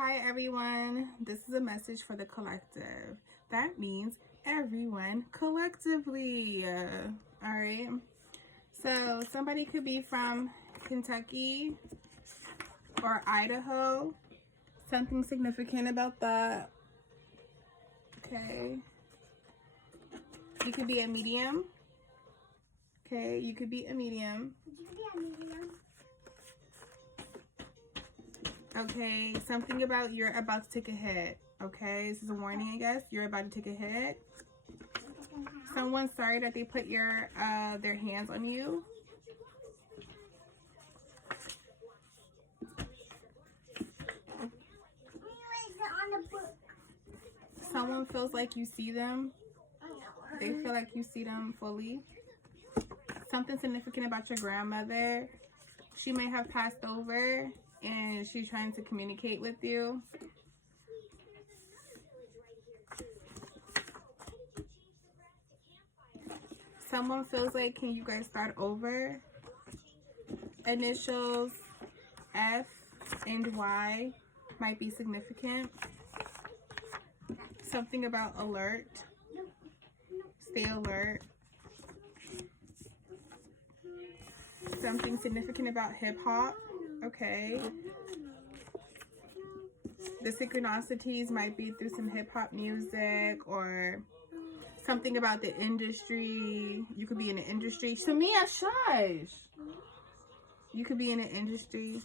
Hi everyone, this is a message for the collective. That means everyone collectively. All right. So somebody could be from Kentucky or Idaho. Something significant about that. Okay. You could be a medium. Okay, you could be a medium. Okay, something about you're about to take a hit. Okay, this is a warning, I guess. You're about to take a hit. Someone's sorry that they put their hands on you. Someone feels like you see them. They feel like you see them fully. Something significant about your grandmother. She may have passed over and she's trying to communicate with you. Someone feels like, can you guys start over? Initials F and Y might be significant. Something about alert. Stay alert. Something significant about hip hop. Okay. The synchronicities might be through some hip hop music or something about the industry. You could be in the industry. Samia, shush. You could be in the industry.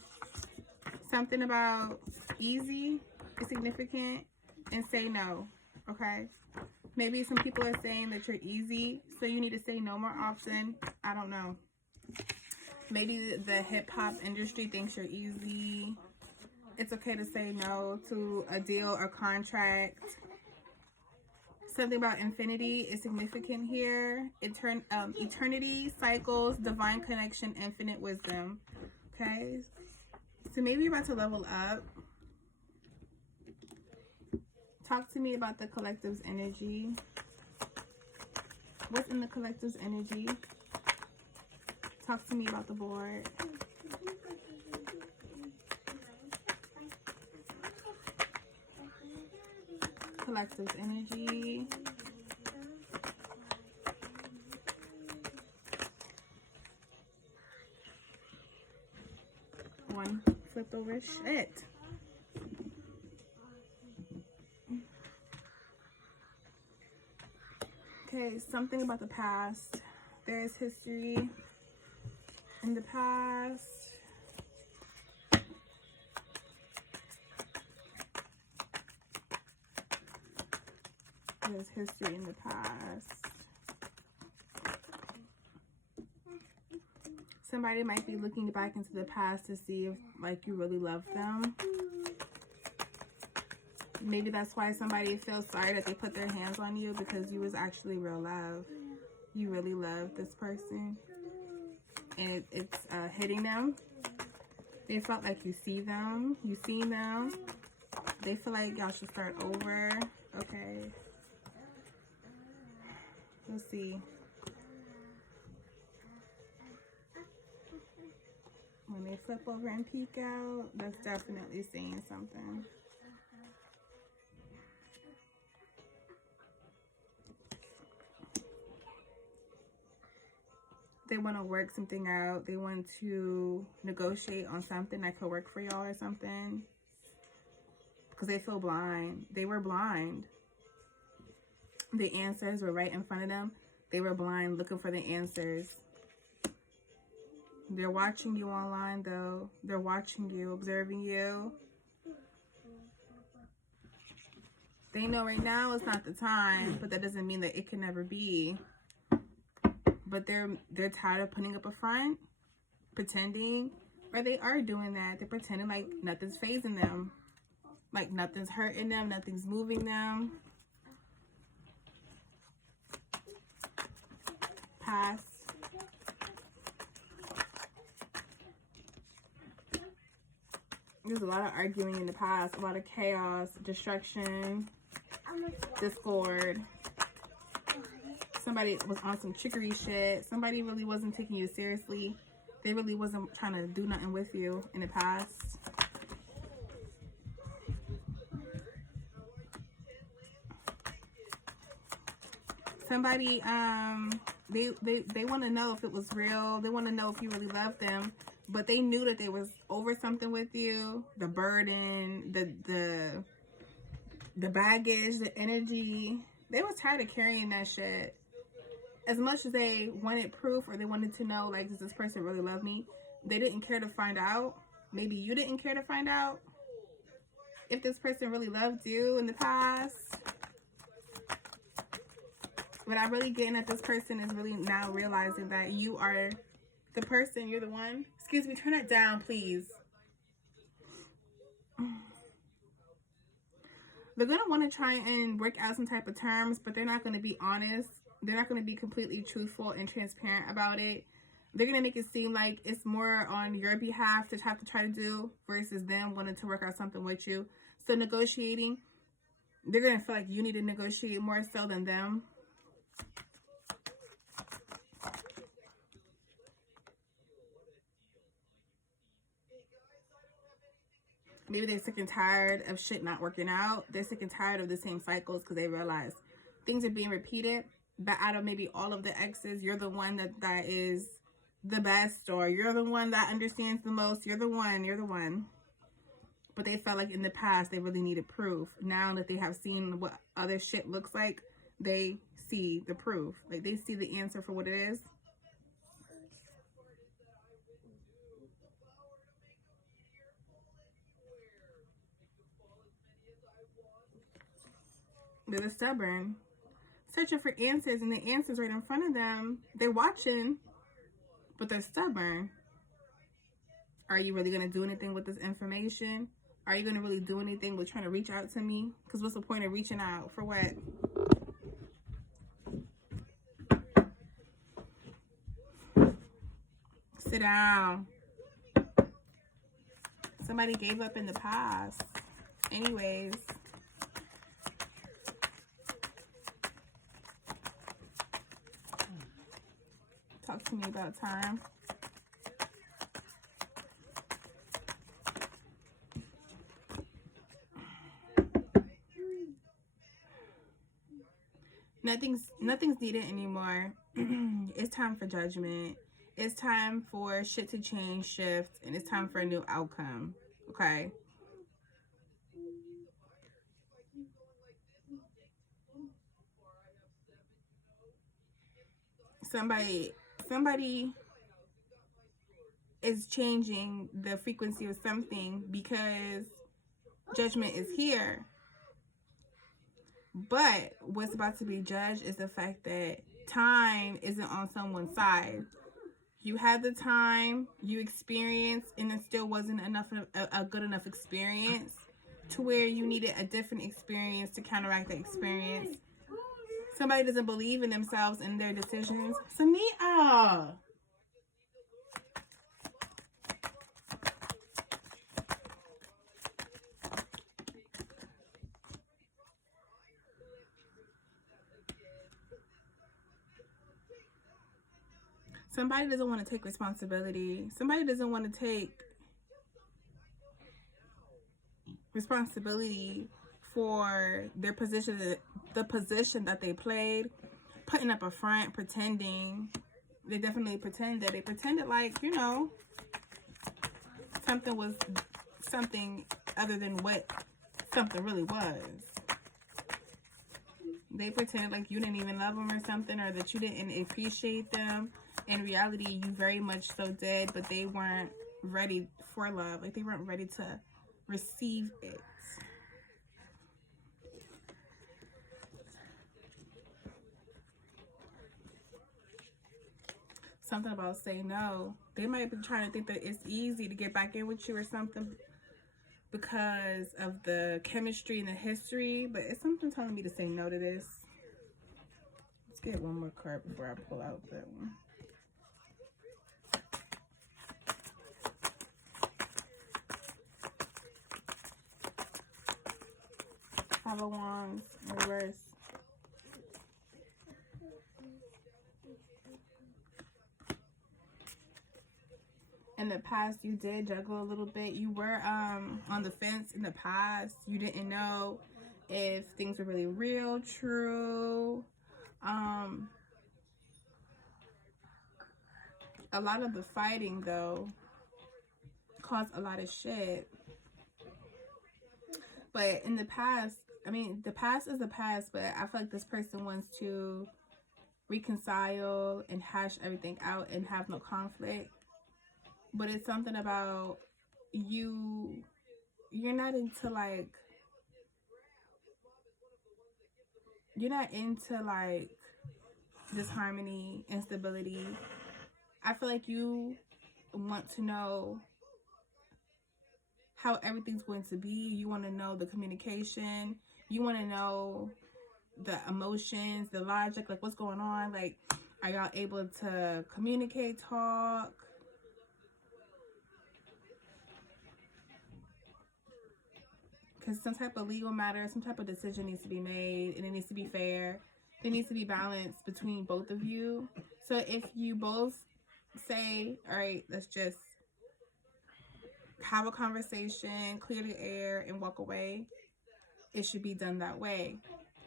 Something about easy is significant, and say no. Okay. Maybe some people are saying that you're easy, so you need to say no more often. I don't know. Maybe the hip-hop industry thinks you're easy. It's okay to say no to a deal or contract. Something about infinity is significant here. Eternity, cycles, divine connection, infinite wisdom. Okay? So maybe you're about to level up. Talk to me about the collective's energy. What's in the collective's energy? Talk to me about the board. Collective's energy. One flipped over. Shit. Okay, something about the past. There is history in the past. There's history in the past. Somebody might be looking back into the past to see if, like, you really love them. Maybe that's why somebody feels sorry that they put their hands on you, because you was actually real love. You really love this person. And it's hitting them. They felt like you see them. You seen them. They feel like y'all should start over. Okay. Let's see. When they flip over and peek out, that's definitely saying something. They want to work something out. They want to negotiate on something that could work for y'all or something. Because they feel blind. They were blind. The answers were right in front of them. They were blind looking for the answers. They're watching you online though. They're watching you, observing you. They know right now is not the time, but that doesn't mean that it can never be. But they're tired of putting up a front, pretending, or they are doing that. They're pretending like nothing's phasing them, like nothing's hurting them, nothing's moving them. Past. There's a lot of arguing in the past, a lot of chaos, destruction, discord. Somebody was on some trickery shit. Somebody really wasn't taking you seriously. They really wasn't trying to do nothing with you in the past. Somebody, they want to know if it was real. They want to know if you really love them. But they knew that they was over something with you. The burden, the baggage, the energy. They was tired of carrying that shit. As much as they wanted proof or they wanted to know, like, does this person really love me? They didn't care to find out. Maybe you didn't care to find out if this person really loved you in the past. But I'm really getting that this person is really now realizing that you are the person, you're the one. Excuse me, turn it down, please. They're going to want to try and work out some type of terms, but they're not going to be honest. They're not going to be completely truthful and transparent about it. They're going to make it seem like it's more on your behalf to have to try to do versus them wanting to work out something with you. So negotiating, they're going to feel like you need to negotiate more so than them. Maybe they're sick and tired of shit not working out. They're sick and tired of the same cycles because they realize things are being repeated. But out of maybe all of the exes, you're the one that is the best, or you're the one that understands the most. You're the one. But they felt like in the past they really needed proof. Now that they have seen what other shit looks like, they see the proof. Like, they see the answer for what it is. They're stubborn, searching for answers, and the answers right in front of them. They're watching, but they're stubborn. Are you really going to do anything with this information? Are you going to really do anything with trying to reach out to me? Because what's the point of reaching out? For what? Sit down. Somebody gave up in the past. Anyways. Talk to me about time. Nothing's needed anymore. It's time for judgment. It's time for shit to change, shift, and it's time for a new outcome. Okay? Somebody is changing the frequency of something because judgment is here. But what's about to be judged is the fact that time isn't on someone's side. You had the time, you experienced, and it still wasn't enough a good enough experience to where you needed a different experience to counteract the experience. Somebody doesn't believe in themselves and their decisions. Samia! Somebody doesn't want to take responsibility. Somebody doesn't want to take responsibility for their position, the position that they played, putting up a front, pretending. They definitely pretended. They pretended like, you know, something was something other than what something really was. They pretended like you didn't even love them or something, or that you didn't appreciate them. In reality, you very much so did, but they weren't ready for love. Like, they weren't ready to receive it. Something about say no. They might be trying to think that it's easy to get back in with you or something because of the chemistry and the history, but it's something telling me to say no to this. Let's get one more card before I pull out that one. Five of Wands, reverse. In the past, you did juggle a little bit. You were on the fence in the past. You didn't know if things were really real, true. A lot of the fighting though caused a lot of shit. But in the past, I mean, the past is the past, but I feel like this person wants to reconcile and hash everything out and have no conflict. But it's something about you're not into like, you're not into like disharmony, instability. I feel like you want to know how everything's going to be. You want to know the communication. You want to know the emotions, the logic, like what's going on. Like, are y'all able to communicate, talk? Because some type of legal matter, some type of decision needs to be made, and it needs to be fair. There needs to be balance between both of you. So if you both say, all right, let's just have a conversation, clear the air, and walk away, it should be done that way.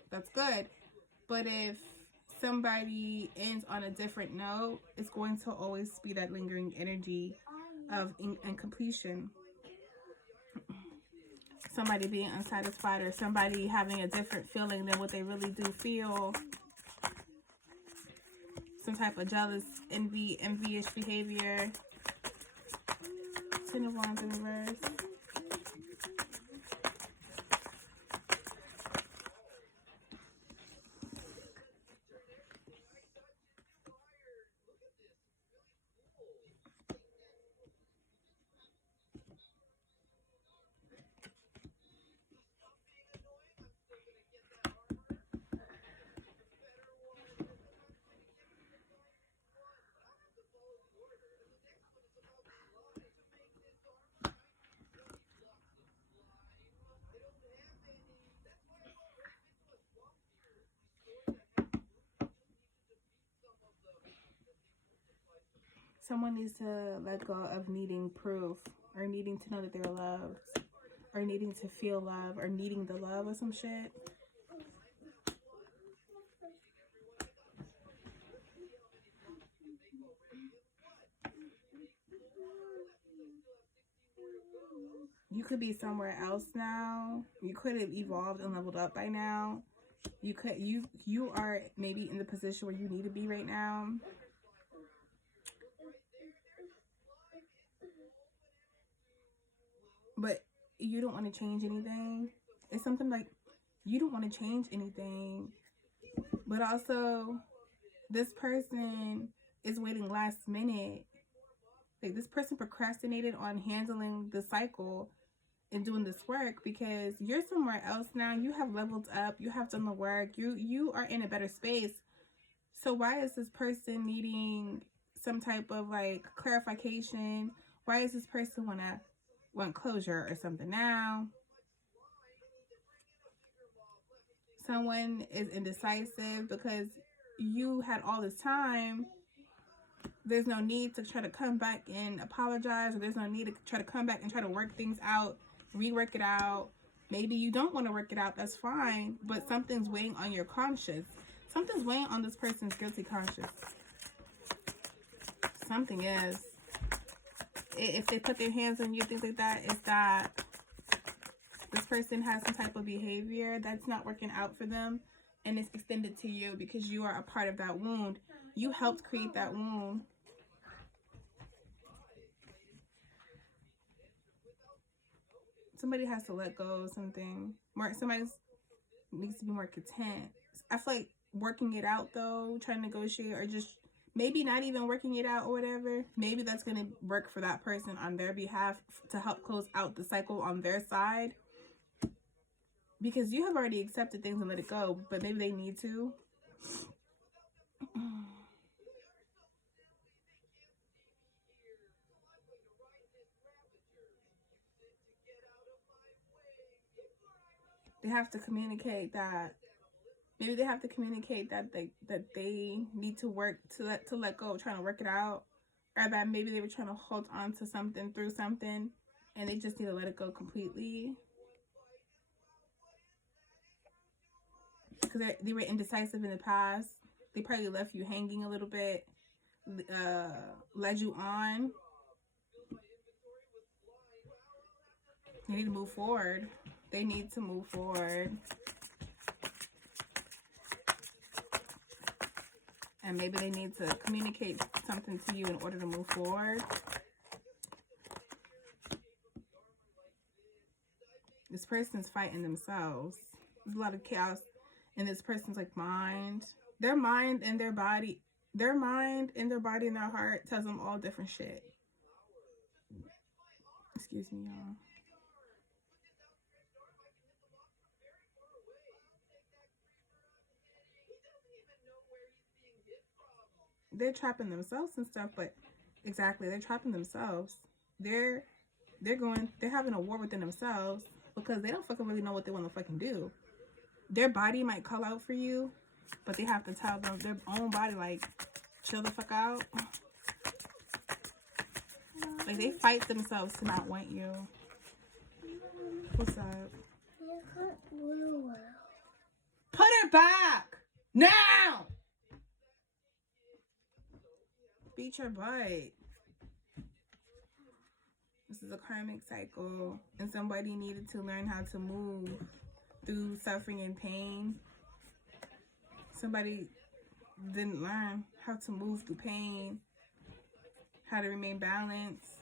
That's good. But if somebody ends on a different note, it's going to always be that lingering energy of incompletion. Somebody being unsatisfied, or somebody having a different feeling than what they really do feel. Some type of jealous, envious behavior. Ten of Wands in reverse. Someone needs to let go of needing proof, or needing to know that they're loved, or needing to feel love, or needing the love or some shit. You could be somewhere else now. You could have evolved and leveled up by now. You are maybe in the position where you need to be right now. But you don't want to change anything. It's something like you don't want to change anything. But also, this person is waiting last minute. Like, this person procrastinated on handling the cycle and doing this work because you're somewhere else now. You have leveled up. You have done the work. You are in a better space. So why is this person needing some type of like clarification? Why does this person want closure or something now? Someone is indecisive because you had all this time. There's no need to try to come back and apologize, or there's no need to try to come back and try to work things out, rework it out. Maybe you don't want to work it out, that's fine, but something's weighing on your conscience. Something's weighing on this person's guilty conscience. Something is. If they put their hands on you, things like that, it's that this person has some type of behavior that's not working out for them, and it's extended to you because you are a part of that wound. You helped create that wound. Somebody has to let go of something. Somebody needs to be more content. I feel like working it out though, trying to negotiate, or just maybe not even working it out or whatever. Maybe that's going to work for that person on their behalf to help close out the cycle on their side. Because you have already accepted things and let it go, but maybe they need to. They have to communicate that. Maybe they have to communicate that they need to work to let go, trying to work it out, or that maybe they were trying to hold on to something through something, and they just need to let it go completely because they were indecisive in the past. They probably left you hanging a little bit, led you on. They need to move forward. They need to move forward. And maybe they need to communicate something to you in order to move forward. This person's fighting themselves. There's a lot of chaos in this person's like mind. Their mind and their body. Their mind and their body and their heart tells them all different shit. Excuse me, y'all. They're trapping themselves and stuff, but exactly, they're trapping themselves. They're having a war within themselves because they don't fucking really know what they want to fucking do. Their body might call out for you, but they have to tell them their own body, like, chill the fuck out. Like, they fight themselves to not want you. What's up? Put it back! Now! Beat your butt. This is a karmic cycle, and somebody needed to learn how to move through suffering and pain. Somebody didn't learn how to move through pain, how to remain balanced,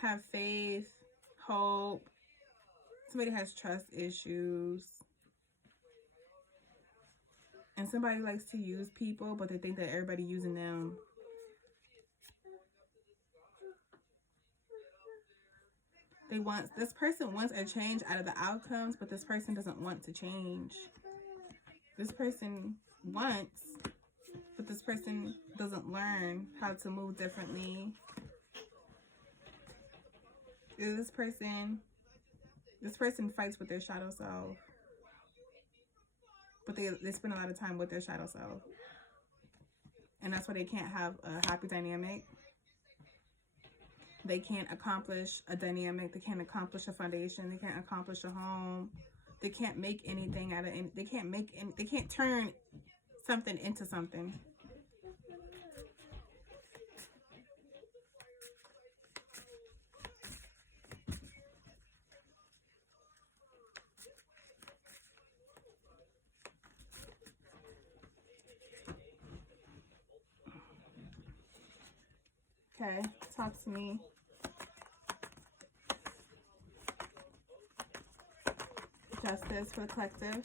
have faith, hope. Somebody has trust issues. And somebody likes to use people, but they think that everybody using them. This person wants a change out of the outcomes, but this person doesn't want to change. This person wants, but this person doesn't learn how to move differently. This person fights with their shadow self. But they spend a lot of time with their shadow self. And that's why they can't have a happy dynamic. They can't accomplish a dynamic. They can't accomplish a foundation. They can't accomplish a home. They can't make anything out of it. They can't turn something into something. Okay, talk to me. Justice for the collective.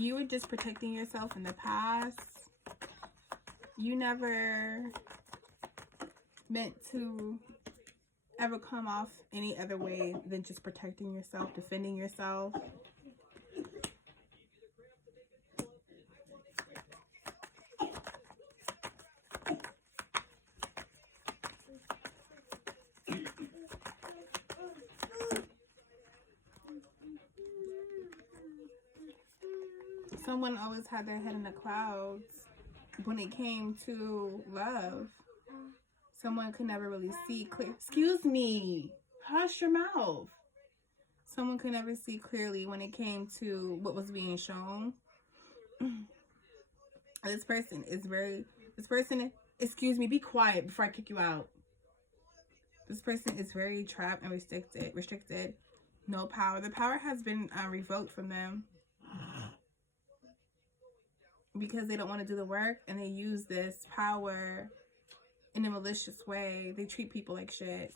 You were just protecting yourself in the past. You never meant to ever come off any other way than just protecting yourself, defending yourself. Someone always had their head in the clouds when it came to love. Someone could never really see clear. Excuse me. Hush your mouth. Someone could never see clearly when it came to what was being shown. This person, excuse me, be quiet before I kick you out. This person is very trapped and restricted. No power. The power has been revoked from them. Because they don't want to do the work, and they use this power in a malicious way. They treat people like shit.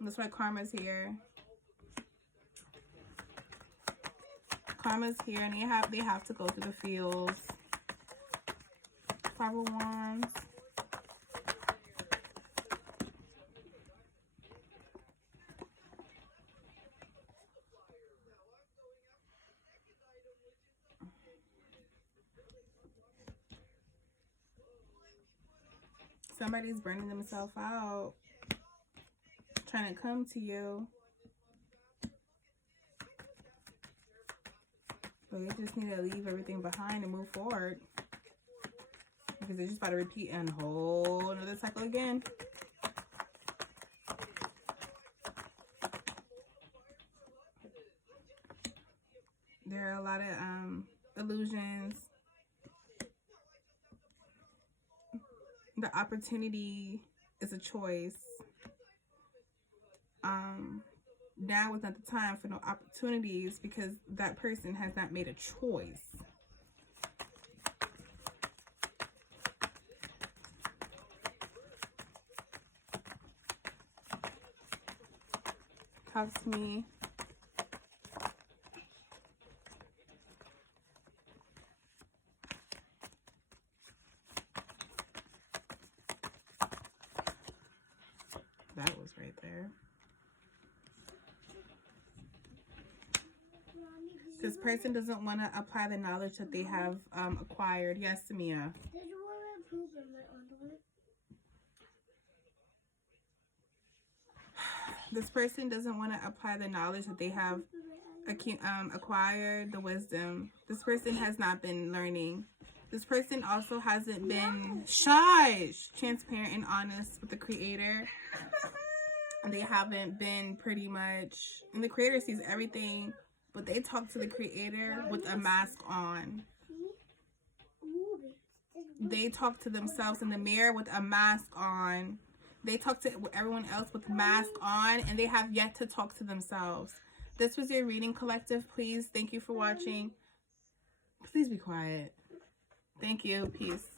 And that's why karma's here. Karma's here, and they have to go through the fields. 5 of Wands. Somebody's burning themselves out, trying to come to you. But they just need to leave everything behind and move forward. Because they're just about to repeat a whole another cycle again. There are a lot of illusions. The opportunity is a choice. Now is not the time for no opportunities because that person has not made a choice. Talk to me. That was right there. This person doesn't want to apply the knowledge that they have acquired. Yes, Samia. Did you want to poop in my underwear? This person doesn't want to apply the knowledge that they have acquired, the wisdom. This person has not been learning. This person also hasn't been transparent and honest with the creator. And they haven't been pretty much, and the creator sees everything, but they talk to the creator with a mask on. They talk to themselves in the mirror with a mask on. They talk to everyone else with mask on, and they have yet to talk to themselves. This was your reading, collective. Please, thank you for watching. Please be quiet. Thank you. Peace.